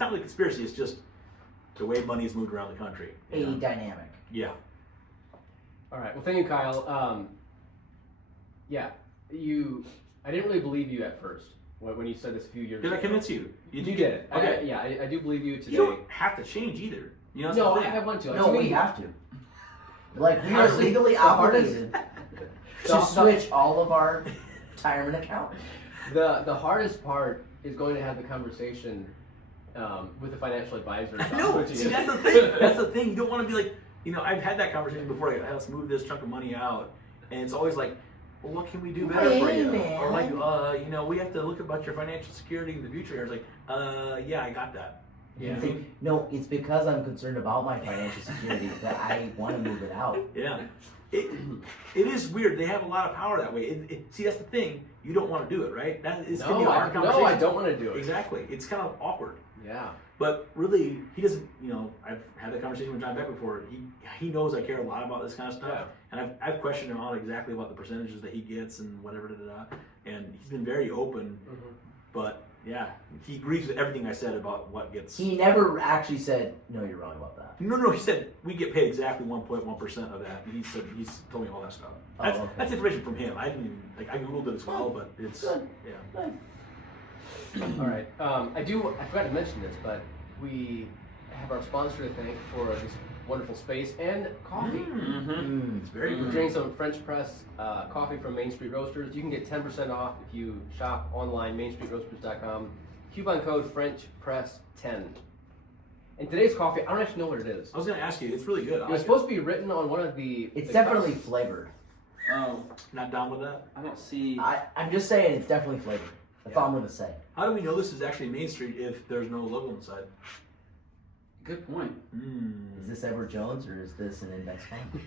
not really a conspiracy. It's just the way money is moved around the country. A dynamic. Yeah. All right. Well, thank you, Kyle. I didn't really believe you at first when you said this a few years ago. Did I convince you? You did. Okay. I do believe you today. You don't have to change either. You know, that's No, the thing. I want to. No, we have to. Like, we are legally obligated to switch all of our retirement accounts. The hardest part is going to have the conversation with the financial advisor. about No, switching see, it. that's the thing. That's the thing. You don't want to be like, I've had that conversation before. Like, let's move this chunk of money out, and it's always like, well, what can we do better for you? Man. Or like, we have to look about your financial security in the future. It's like, yeah, I got that. Yeah. No, it's because I'm concerned about my financial security that I want to move it out. Yeah. It is weird. They have a lot of power that way. See, that's the thing. You don't want to do it, right? That is gonna be a hard conversation. No, I don't want to do it. Exactly. It's kind of awkward. Yeah. But really, he doesn't. I've had that conversation with John Beck before. He knows I care a lot about this kind of stuff, Yeah. and I've questioned him on exactly about the percentages that he gets and whatever. And he's been very open. Mm-hmm. But yeah, he agrees with everything I said about what gets. He never actually said, no, you're wrong about that. No, he said we get paid exactly 1.1% of that. And he's told me all that stuff. That's information from him. I didn't even I googled it as well, but it's Good. yeah. All right. I forgot to mention this, but we have our sponsor to thank for this wonderful space and coffee. Mm-hmm. It's very We're good. drinking some French press coffee from Main Street Roasters. You can get 10% off if you shop online, mainstreetroasters.com. Coupon code FrenchPress10. And today's coffee, I don't actually know what it is. I was going to ask you. It's really good. It was supposed to be written on one of the. It's the definitely cups. flavored. Oh, Not down with that? I don't see. I'm just saying it's definitely flavored. That's all I'm gonna say. How do we know this is actually Main Street if there's no logo on the side? Good point. Is this Edward Jones or is this an index fund?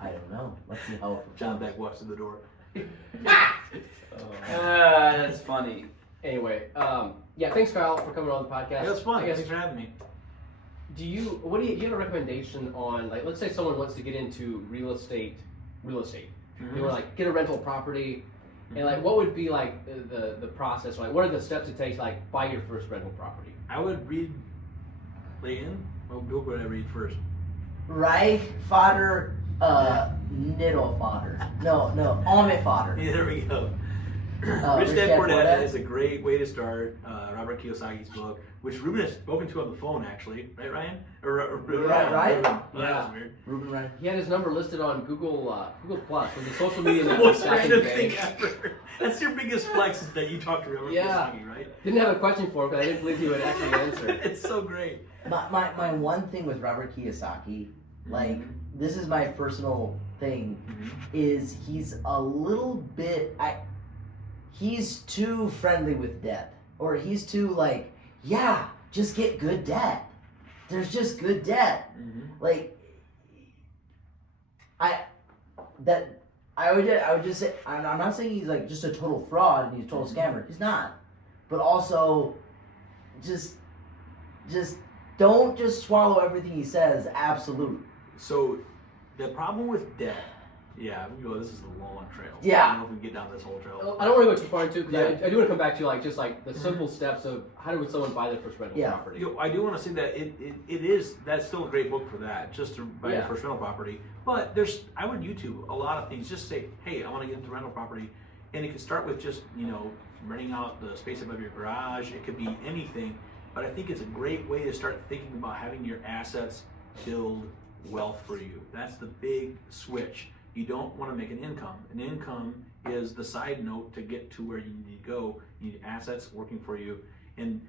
I don't know. Let's see how it John Beck walks through the door. That's funny. Anyway, yeah, thanks Kyle for coming on the podcast. Yeah, it was fun. I guess, Thanks for having me. do you have a recommendation on, like, let's say someone wants to get into real estate. They want to like get a rental property, and like what would be like the process? Like what are the steps it takes to like buy your first rental property? I would read. Lay in. Well, Bill, what I read first. Reich fodder, niddle fodder. No, almond fodder. Yeah, there we go. Rich Rich Dad Dad Poor Poor Dad Dad is a great way to start. Robert Kiyosaki's book, which Ruben has spoken to on the phone, actually. Right, Ryan? Right. Ruben. Well, Yeah. that was weird. Ruben Reich. He had his number listed on Google Plus, with the social media That's the network most back in the random day. thing ever. That's your biggest flex is that you talked to Robert Yeah. Kiyosaki, right? Didn't have a question for him because I didn't believe he would actually answer. It's so great. My one thing with Robert Kiyosaki, like this is my personal thing, is he's a little bit he's too friendly with debt, or he's too like, yeah, just get good debt. There's just good debt. Like I would just say I'm not saying he's like just a total fraud and he's a total scammer. He's not, but also just don't just swallow everything he says absolute. So, the problem with debt, yeah, we go, this is a long trail. Yeah. I don't know if we can get down this whole trail. I don't want to go too far into it because Yeah. I do want to come back to like just like the simple steps of how would someone buy their first rental Yeah. property. You know, I do want to say that that's still a great book for that, just to buy your first rental property. But I would YouTube a lot of things. Just say, hey, I want to get into rental property, and it can start with just renting out the space above your garage. It could be anything, but I think it's a great way to start thinking about having your assets build wealth for you. That's the big switch. You don't want to make an income. An income is the side note to get to where you need to go. You need assets working for you, and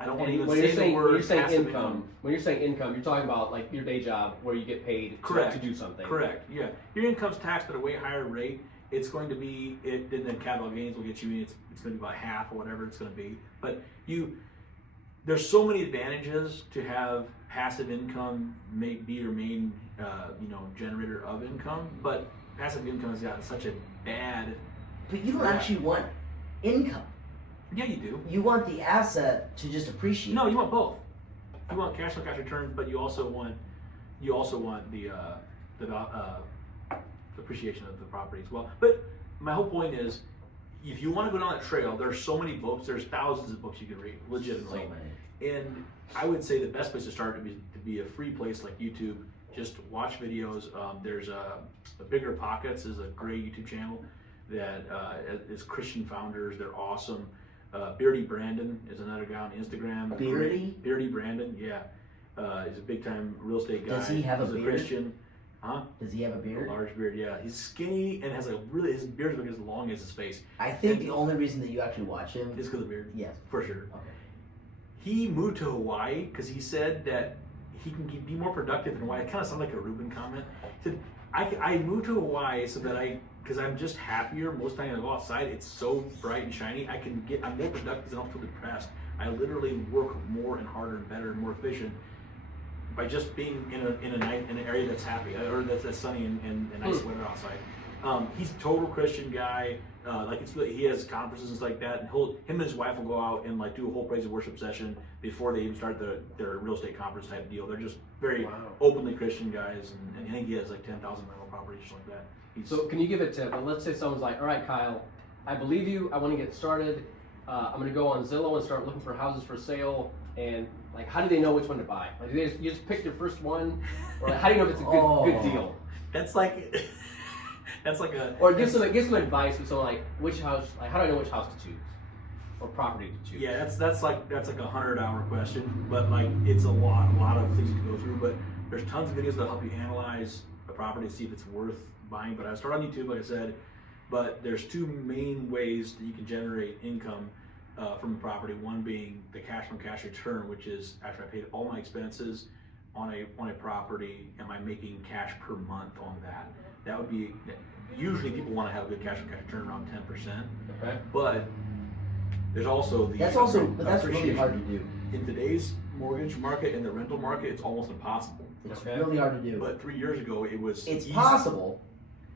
I don't want to even when say you're saying, the when word you're saying passive income, when you're saying income, you're talking about like your day job where you get paid to do something. Correct. Yeah, your income's taxed at a way higher rate. It's going to be and then capital gains will get you. It's going to be about half or whatever it's going to be. But there's so many advantages to have passive income be your main generator of income. But passive income has gotten such a bad. But you don't actually want income. Yeah, you do. You want the asset to just appreciate. No, you want both. You want cash on cash returns, but you also want the appreciation of the property as well. But my whole point is, if you want to go down that trail, there's so many books. There's thousands of books you can read, legitimately. So many. And I would say the best place to start would be a free place like YouTube. Just watch videos. There's the Bigger Pockets is a great YouTube channel that is Christian founders. They're awesome. Beardy Brandon is another guy on Instagram. Beardy Brandon, yeah. He's a big time real estate guy. Does he have a He's beard? Christian. Huh? Does he have a beard? A large beard, yeah. He's skinny and has his beard is as long as his face. I think the only reason that you actually watch him is because of the beard. Yes. For sure. Okay. He moved to Hawaii because he said that he can be more productive in Hawaii. It kind of sounded like a Ruben comment. He said, I moved to Hawaii so that because I'm just happier. Most times I go outside, it's so bright and shiny. I'm more productive because I don't feel depressed. I literally work more and harder and better and more efficient by just being in an area that's happy or that's sunny and nice weather outside. He's a total Christian guy. He has conferences and like that, and him and his wife will go out and like do a whole praise and worship session before they even start their real estate conference type deal. They're just very openly Christian guys, and I think he has like 10,000 rental properties just like that. So can you give a tip? Let's say someone's like, all right, Kyle, I believe you. I want to get started. I'm going to go on Zillow and start looking for houses for sale. And like, how do they know which one to buy? Like, you just pick your first one, or like, how do you know if it's a good deal? That's like a. Or give some advice with someone like which house. Like, how do I know which house to choose, or property to choose? Yeah, that's like a 100-hour question, but like it's a lot of things to go through. But there's tons of videos that help you analyze a property to see if it's worth buying. But I start on YouTube, like I said. But there's two main ways that you can generate income from a property. One being the cash on cash return, which is after I paid all my expenses on a property, am I making cash per month on that? That would be usually people want to have a good cash on cash return around 10%. Okay. But there's also the That's really appreciation. hard to do. In today's mortgage market and the rental market, it's almost impossible. It's Okay. really hard to do. But 3 years ago, it was It's easy. possible.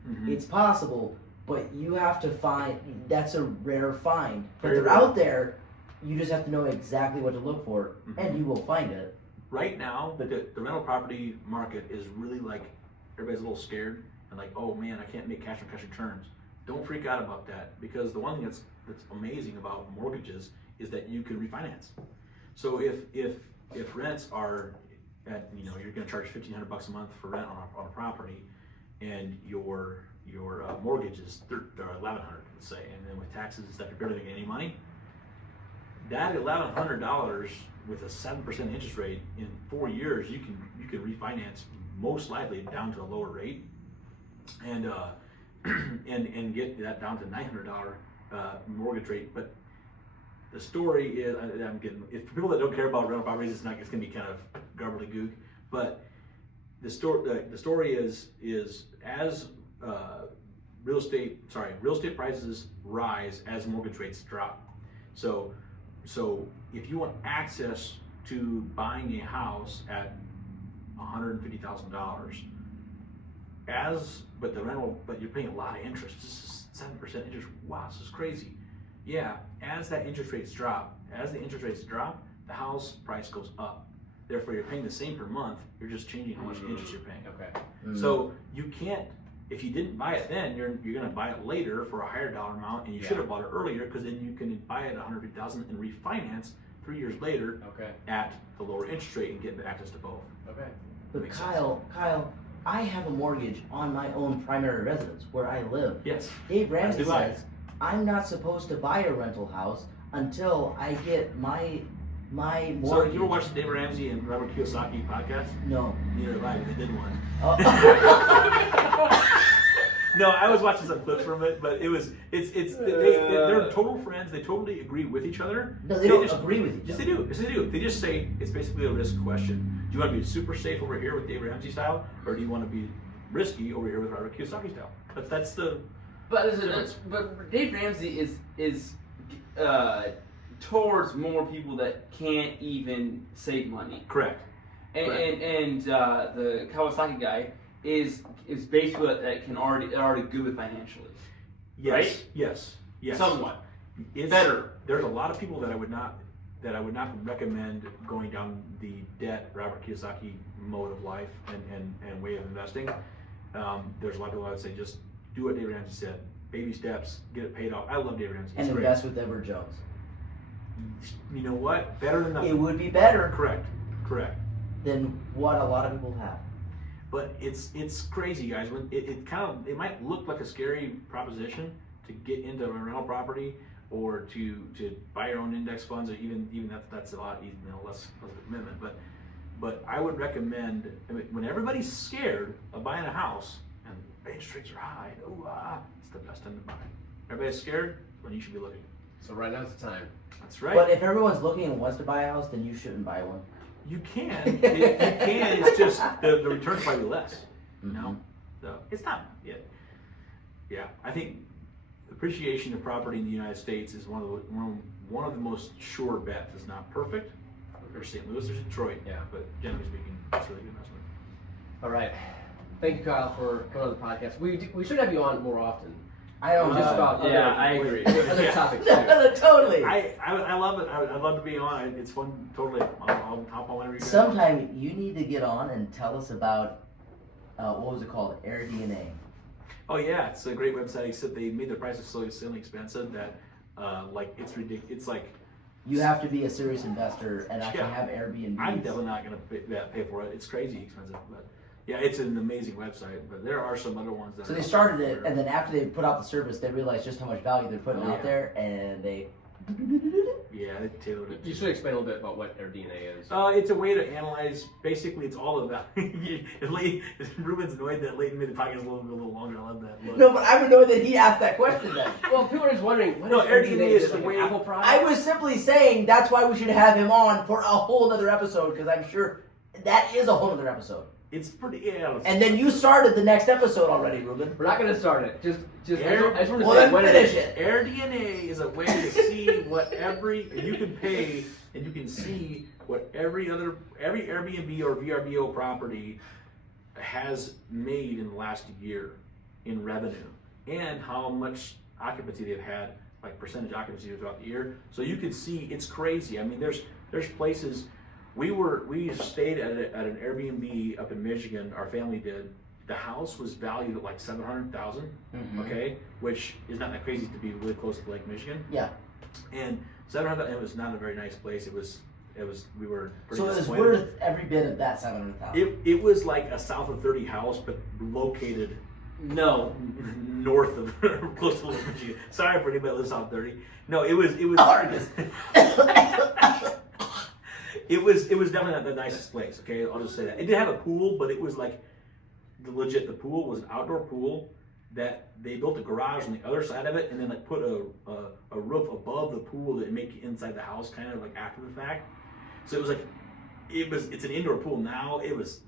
Mhm. It's possible, but you have to find. That's a rare find. But Very they're rare. out there. You just have to know exactly what to look for, and you will find it. Right now, the rental property market is really like, everybody's a little scared and like, oh man, I can't make cash on cash returns. Don't freak out about that, because the one thing that's amazing about mortgages is that you can refinance. So if rents are at, you're going to charge $1,500 a month for rent on a property, and your mortgage is $1,100, let's say, and then with taxes and stuff, you're barely making any money. That $1,100 with a 7% interest rate in 4 years, you can refinance most likely down to a lower rate, and and get that down to $900 mortgage rate. But the story is, if for people that don't care about rental properties, it's going to be kind of gobbledygook. But the story is as real estate prices rise as mortgage rates drop. So if you want access to buying a house at $150,000, but you're paying a lot of interest. This is 7% interest. Wow, this is crazy. Yeah, as the interest rates drop, the house price goes up. Therefore, you're paying the same per month. You're just changing how much interest you're paying. Okay. So you can't. If you didn't buy it then, you're going to buy it later for a higher dollar amount, and you should have bought it earlier, because then you can buy it at $150,000 and refinance 3 years later at the lower interest rate and get access to both. Okay. But Makes Kyle, I have a mortgage on my own primary residence where I live. Yes. Dave Ramsey do I. says I'm not supposed to buy a rental house until I get my mortgage. So you ever watched the Dave Ramsey and Robert Kiyosaki podcast? No. Neither have I, but they did one. Oh. No, I was watching some clips from it, but they're total friends. They totally agree with each other. No, they don't agree with each Yes, other. they do. Yes, they do. They just say it's basically a risk question. Do you want to be super safe over here with Dave Ramsey style, or do you want to be risky over here with Robert Kiyosaki style? That's the. But Dave Ramsey is towards more people that can't even save money. Correct. And the Kawasaki guy is basically that can already good with financially. Yes. Right? Yes. Somewhat. It's better. There's a lot of people that I would not recommend going down the debt Robert Kiyosaki mode of life and way of investing. There's a lot of people that would say just do what Dave Ramsey said. Baby steps, get it paid off. I love Dave Ramsey. And invest with Edward Jones. You know what? Better than nothing. It would be better Correct. than what a lot of people have. But it's crazy, guys. When it might look like a scary proposition to get into a rental property or to buy your own index funds, or even that's a lot less of a commitment. But I would recommend, when everybody's scared of buying a house and interest rates are high, it's the best time to buy. Everybody's scared, when you should be looking. So right now's the time. That's right. But if everyone's looking and wants to buy a house, then you shouldn't buy one. You can. You can. It's just the return's probably less. You know, so it's not yet. Yeah, I think appreciation of property in the United States is one of the most sure bets. It's not perfect. There's St. Louis, there's Detroit. Yeah. But generally speaking, it's a really good investment. All right. Thank you, Kyle, for coming on the podcast. We should have you on more often. I don't Just know. about Yeah, I agree. other Yeah. topics too. Totally. I love it. I'd love to be on. It's fun. Totally. I'll hop on whenever you guys. Sometime you need to get on and tell us about what was it called? AirDNA. Oh yeah, it's a great website. Except they made their prices so insanely expensive that it's ridiculous. It's like You have to be a serious investor and actually Yeah. have Airbnb. I'm definitely not going to pay for it. It's crazy expensive, but yeah, it's an amazing website. But there are some other ones that. So they started it, and then after they put out the service, they realized just how much value they're putting Oh, out yeah. there, and they. Yeah, they tailored it. You should explain a little bit about what AirDNA is. It's a way to analyze. Basically, it's all about. Ruben's annoyed that Leighton made the podcast a little longer. I love that. Look. No, but I'm annoyed that he asked that question then. Well, people are just wondering, what No, is AirDNA is it the like way- an Apple product? I was simply saying that's why we should have him on for a whole other episode, because I'm sure that is a whole other episode. It's pretty. Yeah. And then you started the next episode already, Ruben. We're not gonna start it. Just Air- I just want to Well, say then what finish is. it. Air DNA is a way to see what you can pay and you can see what every Airbnb or VRBO property has made in the last year in revenue and how much occupancy they've had, like percentage occupancy throughout the year. So you can see it's crazy. I mean, there's places we stayed at an Airbnb up in Michigan. Our family did. The house was valued at like $700,000. Okay, which is not that crazy to be really close to Lake Michigan. Yeah. And 700. It was not a very nice place. It was. We were pretty So it was disappointed. worth every bit of that 700,000. It was like a south of 30 house, but located No. north of close to Lake Michigan. Sorry for anybody that lives south of 30. No, it was. Argus. It was definitely not the nicest place. Okay, I'll just say that. It did have a pool, but it was like legit. The pool was an outdoor pool that they built a garage on the other side of it, and then like put a roof above the pool that make it inside the house, kind of like after the fact. So it was like it's an indoor pool now. It was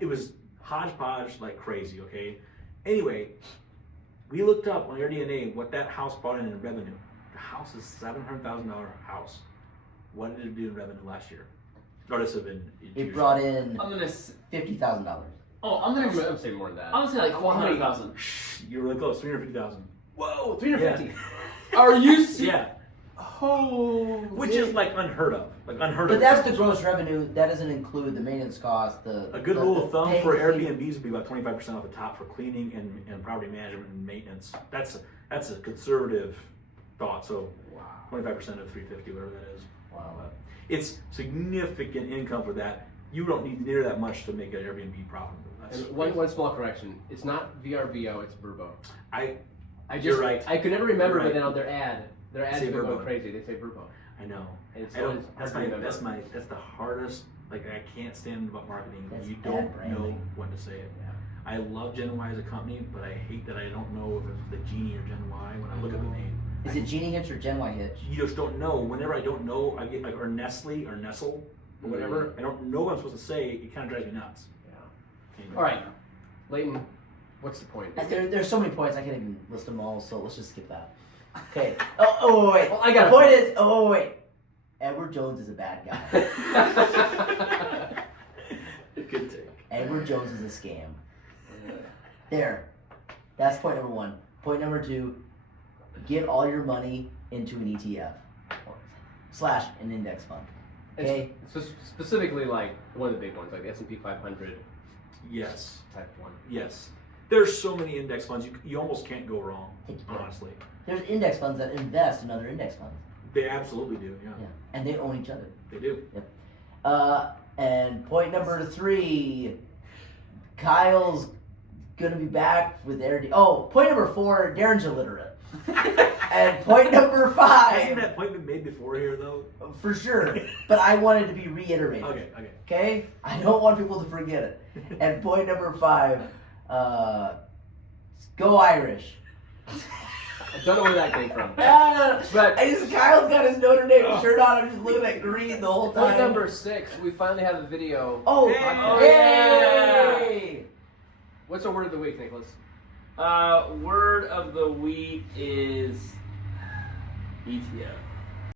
it was hodgepodge like crazy. Okay. Anyway, we looked up on AirDNA what that house brought in revenue. The house is $700,000 house. What did it do in revenue last year? Or this have been. It brought in I'm gonna. $50,000. Oh, I'm I'm gonna. gonna say more than that. I'm gonna say like 400,000. You're really close. 350,000. Whoa, 350. Are you serious? Yeah. Oh, Which is like unheard of. Like unheard But of. that's the gross revenue. That doesn't include the maintenance cost. A good rule of thumb paying for the fee. Airbnbs would be about 25% off the top for cleaning and property management and maintenance. That's a conservative thought. So wow. 25% of 350, whatever that is. Wow. It's significant income for that. You don't need near that much to make an Airbnb profitable. That's And one small correction. It's not VRBO. It's Verbo. I You're right. I could never remember, You're right. but then on their ads Say have been Verbo. going crazy. They say Verbo. know. And it's I don't. always That's hard to remember. that's the hardest. Like I can't stand about marketing. That's You bad don't know branding. when to say it. Yeah. I love Gen Y as a company, but I hate that I don't know if it's the Genie or Gen Y when I look at the name. Is it Genie Hitch or Gen Y Hitch? You just don't know. Whenever I don't know, I get like or Nestle or Nestle or whatever. I don't know what I'm supposed to say. It kind of drives me nuts. Yeah. All right, Leighton. What's the point? There's so many points I can't even list them all. So let's just skip that. Okay. Oh wait. Well, I got the a point point. is. Oh wait. Edward Jones is a bad guy. Good take. Edward Jones is a scam. There. That's point number one. Point number two. Get all your money into an ETF / an index fund. Okay. Specifically, like one of the big ones, like the S&P 500 Yes. type one. Yes. There's so many index funds. You almost can't go wrong. Honestly, There's index funds that invest in other index funds. they absolutely do. Yeah, Yeah. And they own each other. they do. And point number three, Kyle's gonna be back with Air. Point number four, Darren's illiterate. And point number Hasn't 5, that point been made before here though? for sure. But I wanted to be reiterated. Okay. Okay? I don't want people to forget it. And point number 5, go Irish. I don't know where that came from. But But Kyle's got his Notre Dame shirt on. I'm just looking at green the whole time. point number 6, we finally have a video. Oh, Hey! yay! What's our word of the week, Nicholas? Word of the week is ETF.